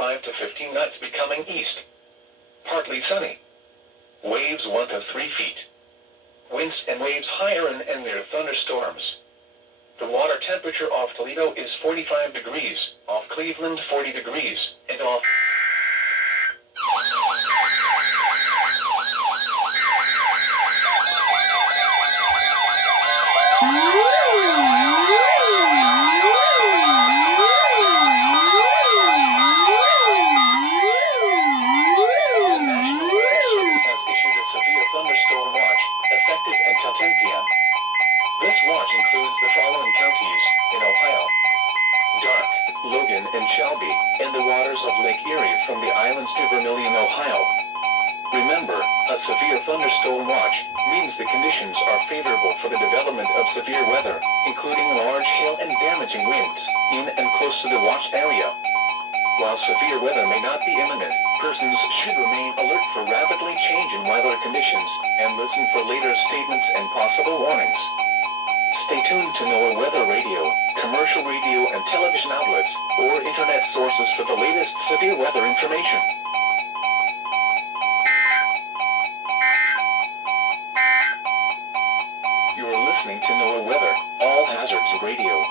5 to 15 knots becoming east. Partly sunny. Waves 1 to 3 feet. Winds and waves higher and near thunderstorms. The water temperature off Toledo is 45 degrees, off Cleveland 40 degrees, and off until 10 p.m. This watch includes the following counties in Ohio: Dark, Logan, and Shelby, and the waters of Lake Erie from the islands to Vermilion, Ohio. Remember, a severe thunderstorm watch means the conditions are favorable for the development of severe weather, including large hail and damaging winds, in and close to the watch area. While severe weather may not be imminent, persons should remain alert for rapidly changing weather conditions, and listen for later statements and possible warnings. Stay tuned to NOAA Weather Radio, commercial radio and television outlets, or internet sources for the latest severe weather information. You're listening to NOAA Weather, All Hazards Radio,